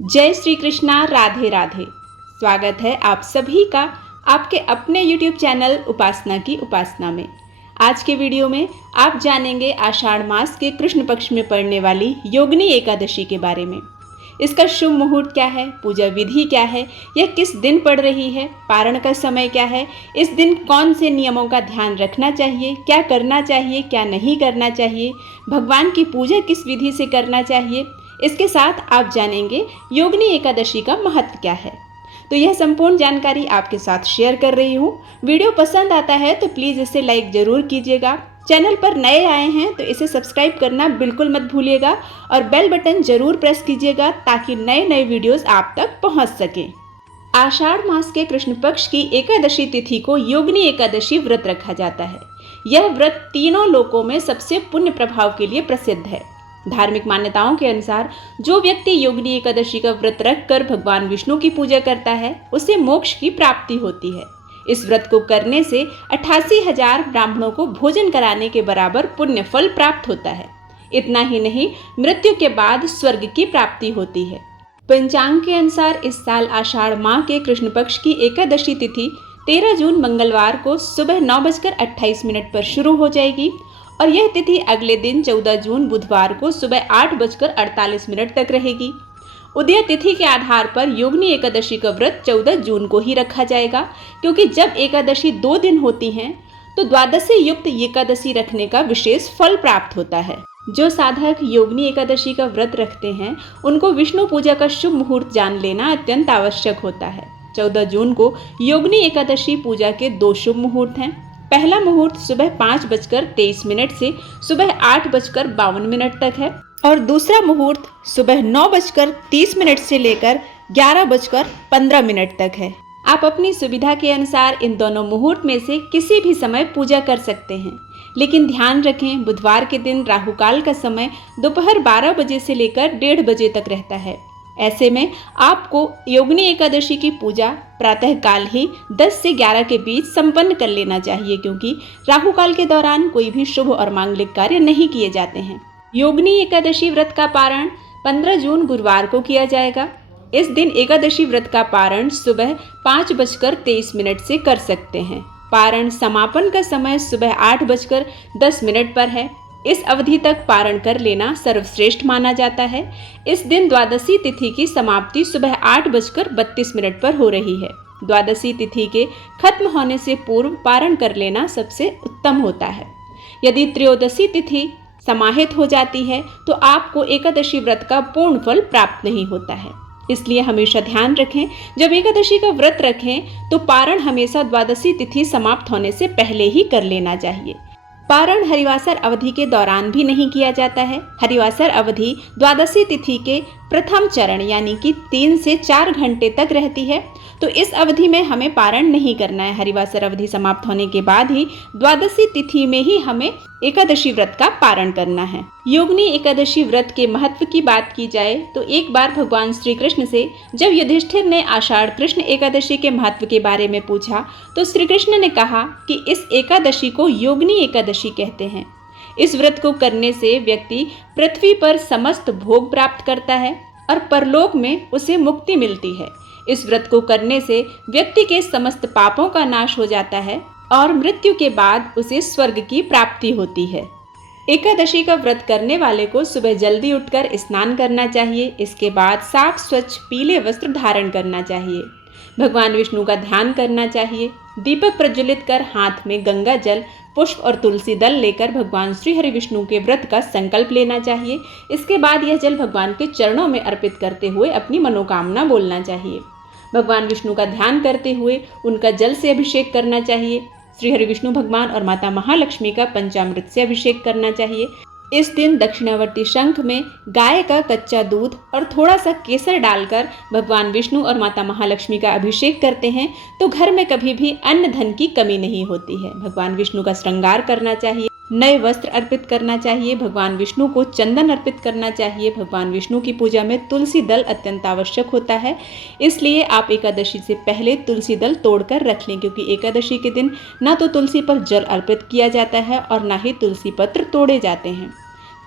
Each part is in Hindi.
जय श्री कृष्णा, राधे राधे। स्वागत है आप सभी का आपके अपने YouTube चैनल उपासना की उपासना में। आज के वीडियो में आप जानेंगे आषाढ़ मास के कृष्ण पक्ष में पड़ने वाली योगिनी एकादशी के बारे में। इसका शुभ मुहूर्त क्या है, पूजा विधि क्या है, यह किस दिन पड़ रही है, पारण का समय क्या है, इस दिन कौन से नियमों का ध्यान रखना चाहिए, क्या करना चाहिए, क्या नहीं करना चाहिए, भगवान की पूजा किस विधि से करना चाहिए। इसके साथ आप जानेंगे योगिनी एकादशी का महत्व क्या है। तो यह संपूर्ण जानकारी आपके साथ शेयर कर रही हूँ। वीडियो पसंद आता है तो प्लीज़ इसे लाइक ज़रूर कीजिएगा। चैनल पर नए आए हैं तो इसे सब्सक्राइब करना बिल्कुल मत भूलिएगा और बेल बटन ज़रूर प्रेस कीजिएगा ताकि नए नए वीडियोस आप तक पहुँच सकें। आषाढ़ मास के कृष्ण पक्ष की एकादशी तिथि को योगिनी एकादशी व्रत रखा जाता है। यह व्रत तीनों लोकों में सबसे पुण्य प्रभाव के लिए प्रसिद्ध है। धार्मिक मान्यताओं के अनुसार जो व्यक्ति योगिनी एकादशी का व्रत रखकर भगवान विष्णु की पूजा करता है उसे मोक्ष की प्राप्ति होती है। इस व्रत को करने से 88,000 ब्राह्मणों को भोजन कराने के बराबर पुण्य फल प्राप्त होता है। इतना ही नहीं, मृत्यु के बाद स्वर्ग की प्राप्ति होती है। पंचांग के अनुसार इस साल आषाढ़ माह के कृष्ण पक्ष की एकादशी तिथि 13 जून मंगलवार को सुबह 9:28 पर शुरू हो जाएगी और यह तिथि अगले दिन 14 जून बुधवार को सुबह 8:48 तक रहेगी। उदय तिथि के आधार पर योगिनी एकादशी का व्रत 14 जून को ही रखा जाएगा, क्योंकि जब एकादशी 2 दिन होती हैं तो द्वादशी युक्त एकादशी रखने का विशेष फल प्राप्त होता है। जो साधक योगिनी एकादशी का व्रत रखते हैं उनको विष्णु पूजा का शुभ मुहूर्त जान लेना अत्यंत आवश्यक होता है। 14 जून को योगिनी एकादशी पूजा के 2 शुभ मुहूर्त हैं। पहला मुहूर्त सुबह 5:23 से सुबह 8:52 तक है और दूसरा मुहूर्त सुबह 9:30 से लेकर 11:15 तक है। आप अपनी सुविधा के अनुसार इन दोनों मुहूर्त में से किसी भी समय पूजा कर सकते हैं, लेकिन ध्यान रखें बुधवार के दिन राहु काल का समय दोपहर 12 बजे से लेकर 1:30 बजे तक रहता है। ऐसे में आपको योगिनी एकादशी की पूजा प्रातः काल ही 10 से 11 के बीच संपन्न कर लेना चाहिए, क्योंकि राहु काल के दौरान कोई भी शुभ और मांगलिक कार्य नहीं किए जाते हैं। योगिनी एकादशी व्रत का पारण 15 जून गुरुवार को किया जाएगा। इस दिन एकादशी व्रत का पारण सुबह 5:23 से कर सकते हैं। पारण समापन का समय सुबह 8:10 पर है। इस अवधि तक पारण कर लेना सर्वश्रेष्ठ माना जाता है। इस दिन द्वादशी तिथि की समाप्ति सुबह 8:32 पर हो रही है। द्वादशी तिथि के खत्म होने से पूर्व पारण कर लेना सबसे उत्तम होता है। यदि त्रयोदशी तिथि समाहित हो जाती है तो आपको एकादशी व्रत का पूर्ण फल प्राप्त नहीं होता है। इसलिए हमेशा ध्यान रखें, जब एकादशी का व्रत रखें तो पारण हमेशा द्वादशी तिथि समाप्त होने से पहले ही कर लेना चाहिए। पारण हरिवासर अवधि के दौरान भी नहीं किया जाता है। हरिवासर अवधि द्वादशी तिथि के प्रथम चरण यानी कि 3 से 4 घंटे तक रहती है, तो इस अवधि में हमें पारण नहीं करना है। हरिवासर अवधि समाप्त होने के बाद ही द्वादशी तिथि में ही हमें एकादशी व्रत का पारण करना है। योगिनी एकादशी व्रत के महत्व की बात की जाए तो एक बार भगवान श्री कृष्ण से जब युधिष्ठिर ने आषाढ़ कृष्ण एकादशी के महत्व के बारे में पूछा तो श्री कृष्ण ने कहा कि इस एकादशी को योगिनी एकादशी कहते हैं। इस व्रत को करने से व्यक्ति पृथ्वी पर समस्त भोग प्राप्त करता है और परलोक में उसे मुक्ति मिलती है। इस व्रत को करने से व्यक्ति के समस्त पापों का नाश हो जाता है और मृत्यु के बाद उसे स्वर्ग की प्राप्ति होती है। एकादशी का व्रत करने वाले को सुबह जल्दी उठकर स्नान करना चाहिए। इसके बाद साफ स्वच्छ पीले वस्त्र धारण करना चाहिए। भगवान विष्णु का ध्यान करना चाहिए। दीपक प्रज्वलित कर हाथ में गंगा जल, पुष्प और तुलसी दल लेकर भगवान श्री हरि विष्णु के व्रत का संकल्प लेना चाहिए। इसके बाद यह जल भगवान के चरणों में अर्पित करते हुए अपनी मनोकामना बोलना चाहिए। भगवान विष्णु का ध्यान करते हुए उनका जल से अभिषेक करना चाहिए। श्री हरि विष्णु भगवान और माता महालक्ष्मी का पंचामृत से अभिषेक करना चाहिए। इस दिन दक्षिणावर्ती शंख में गाय का कच्चा दूध और थोड़ा सा केसर डालकर भगवान विष्णु और माता महालक्ष्मी का अभिषेक करते हैं तो घर में कभी भी अन्न धन की कमी नहीं होती है। भगवान विष्णु का श्रृंगार करना चाहिए, नए वस्त्र अर्पित करना चाहिए, भगवान विष्णु को चंदन अर्पित करना चाहिए। भगवान विष्णु की पूजा में तुलसी दल अत्यंत आवश्यक होता है, इसलिए आप एकादशी से पहले तुलसी दल तोड़कर रख लें, क्योंकि एकादशी के दिन ना तो तुलसी पर जल अर्पित किया जाता है और ना ही तुलसी पत्र तोड़े जाते हैं।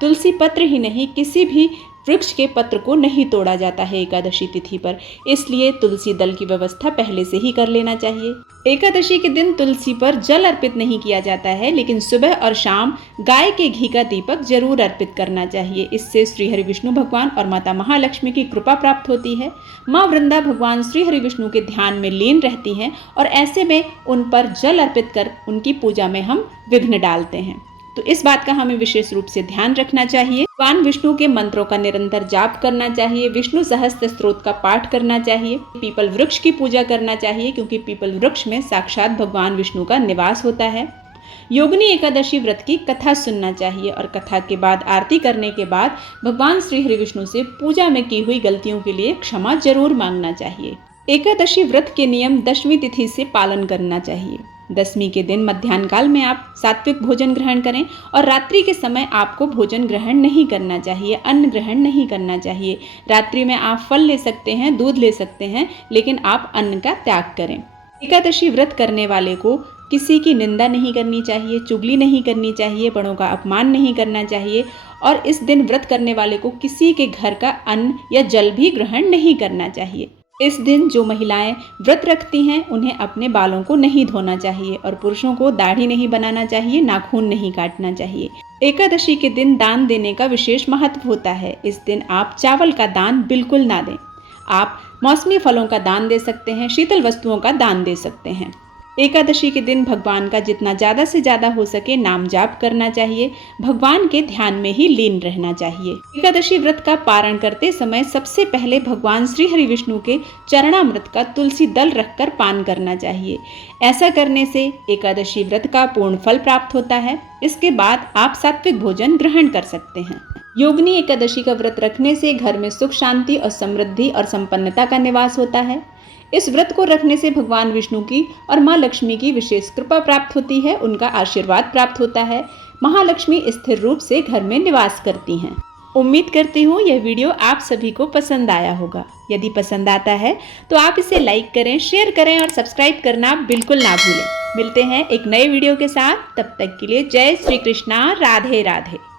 तुलसी पत्र ही नहीं, किसी भी वृक्ष के पत्र को नहीं तोड़ा जाता है एकादशी तिथि पर, इसलिए तुलसी दल की व्यवस्था पहले से ही कर लेना चाहिए। एकादशी के दिन तुलसी पर जल अर्पित नहीं किया जाता है, लेकिन सुबह और शाम गाय के घी का दीपक जरूर अर्पित करना चाहिए। इससे श्री हरि विष्णु भगवान और माता महालक्ष्मी की कृपा प्राप्त होती है। माँ वृंदा भगवान श्री हरि विष्णु के ध्यान में लीन रहती हैं और ऐसे में उन पर जल अर्पित कर उनकी पूजा में हम विघ्न डालते हैं। तो इस बात का हमें विशेष रूप से ध्यान रखना चाहिए। भगवान विष्णु के मंत्रों का निरंतर जाप करना चाहिए, विष्णु सहस्त्र स्तोत्र का पाठ करना चाहिए, पीपल वृक्ष की पूजा करना चाहिए क्योंकि पीपल वृक्ष में साक्षात भगवान विष्णु का निवास होता है। योगिनी एकादशी व्रत की कथा सुनना चाहिए और कथा के बाद आरती करने के बाद भगवान श्री हरि विष्णु से पूजा में की हुई गलतियों के लिए क्षमा जरूर मांगना चाहिए। एकादशी व्रत के नियम दशमी तिथि से पालन करना चाहिए। दशमी के दिन मध्याह्न काल में आप सात्विक भोजन ग्रहण करें और रात्रि के समय आपको भोजन ग्रहण नहीं करना चाहिए, अन्न ग्रहण नहीं करना चाहिए। रात्रि में आप फल ले सकते हैं, दूध ले सकते हैं, लेकिन आप अन्न का त्याग करें। एकादशी व्रत करने वाले को किसी की निंदा नहीं करनी चाहिए, चुगली नहीं करनी चाहिए, बड़ों का अपमान नहीं करना चाहिए और इस दिन व्रत करने वाले को किसी के घर का अन्न या जल भी ग्रहण नहीं करना चाहिए। इस दिन जो महिलाएं व्रत रखती हैं उन्हें अपने बालों को नहीं धोना चाहिए और पुरुषों को दाढ़ी नहीं बनाना चाहिए, नाखून नहीं काटना चाहिए। एकादशी के दिन दान देने का विशेष महत्व होता है। इस दिन आप चावल का दान बिल्कुल ना दें। आप मौसमी फलों का दान दे सकते हैं, शीतल वस्तुओं का दान दे सकते हैं। एकादशी के दिन भगवान का जितना ज़्यादा से ज़्यादा हो सके नाम जाप करना चाहिए, भगवान के ध्यान में ही लीन रहना चाहिए। एकादशी व्रत का पारण करते समय सबसे पहले भगवान श्री हरि विष्णु के चरणामृत का तुलसी दल रखकर पान करना चाहिए। ऐसा करने से एकादशी व्रत का पूर्ण फल प्राप्त होता है। इसके बाद आप सात्विक भोजन ग्रहण कर सकते हैं। योगिनी एकादशी का व्रत रखने से घर में सुख शांति और समृद्धि और संपन्नता का निवास होता है। इस व्रत को रखने से भगवान विष्णु की और माँ लक्ष्मी की विशेष कृपा प्राप्त होती है, उनका आशीर्वाद प्राप्त होता है। महालक्ष्मी स्थिर रूप से घर में निवास करती हैं। उम्मीद करती हूँ यह वीडियो आप सभी को पसंद आया होगा। यदि पसंद आता है तो आप इसे लाइक करें, शेयर करें और सब्सक्राइब करना बिल्कुल ना भूलें। मिलते हैं एक नए वीडियो के साथ, तब तक के लिए जय श्री कृष्णा, राधे राधे।